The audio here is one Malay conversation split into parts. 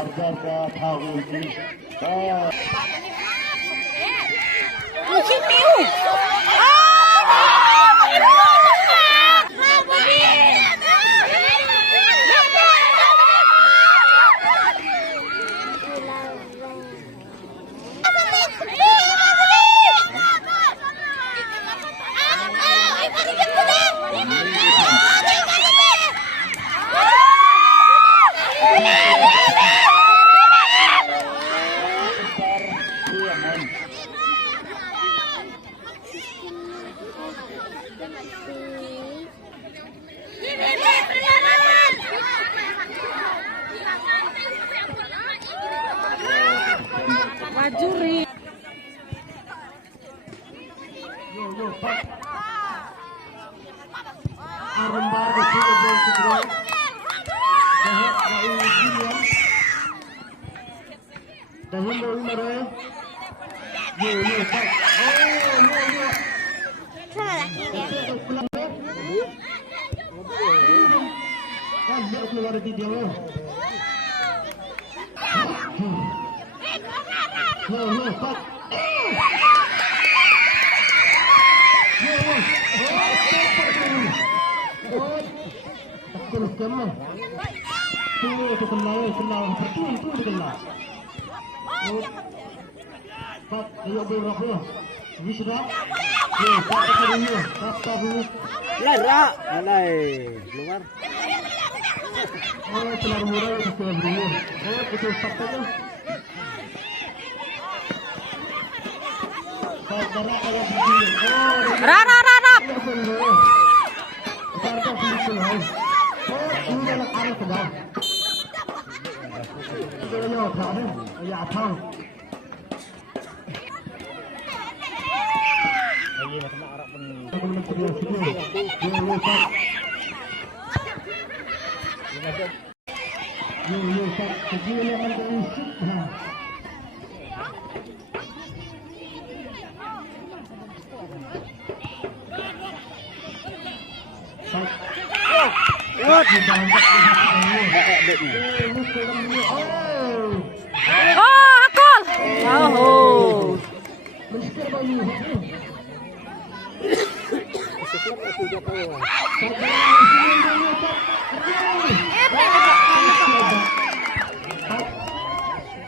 Harga tahu ini. Wajuri. Arumbar di sini gol. Dahulu umur. Pak. Salah lagi dia. Kan dia keluar di dia. Pak. Terus kamu. Itu kenal itu kenal. Pak, ayo berapa? Bisa. Pak dulu. Pak dulu. Lara, alai, keluar. Oh, keluar murah itu keluar dulu. Oh, itu paknya. Pak darah ada begini. Oh, Rara. Sarga bisul hai. Oh, ini nak arah sedang. Ini yo thang, ya thang. Lagi nak arah pun. Yo, Pak, segini akan terisi. Oh,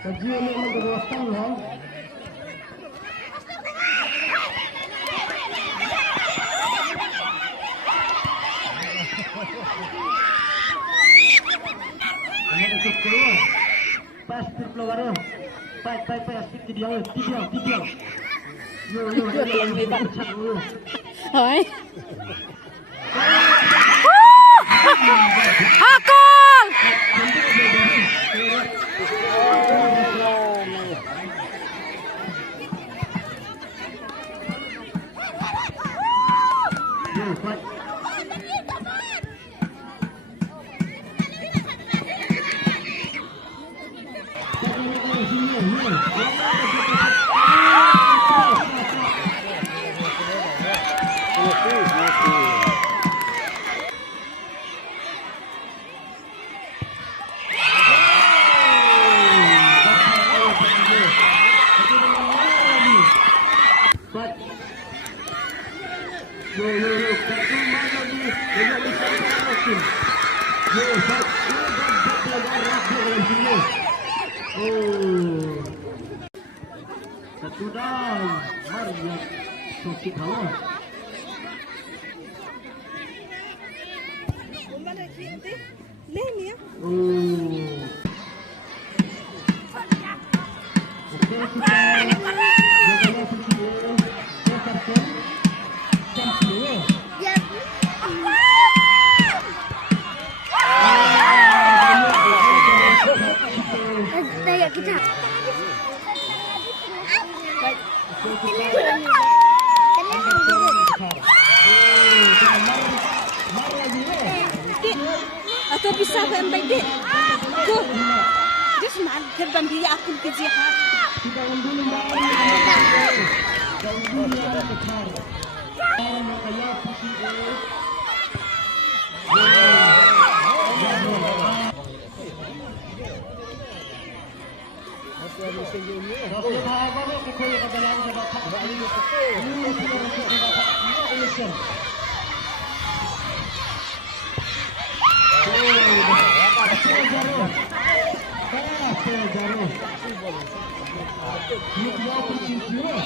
Kajian memang berwasang ya. Pasti keluar. Baik, asik dia. Yo. Hai. Akol. Satu down, Maria Sokit Hawa. Kita. Atau bisa sampai deh. Tuh. Dia semangat terbang dia akun kejihat. Kasi mahaba mo, kukuha ka dalang sa bata. Ini sila ng sa bata. Ini ulisan. Jaro. Jaro. Look mo po chinchiro.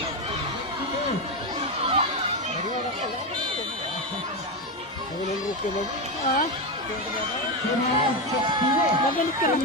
Ah, magalit ka lang.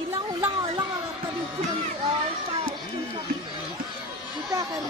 Ilang tadi cuma kita kan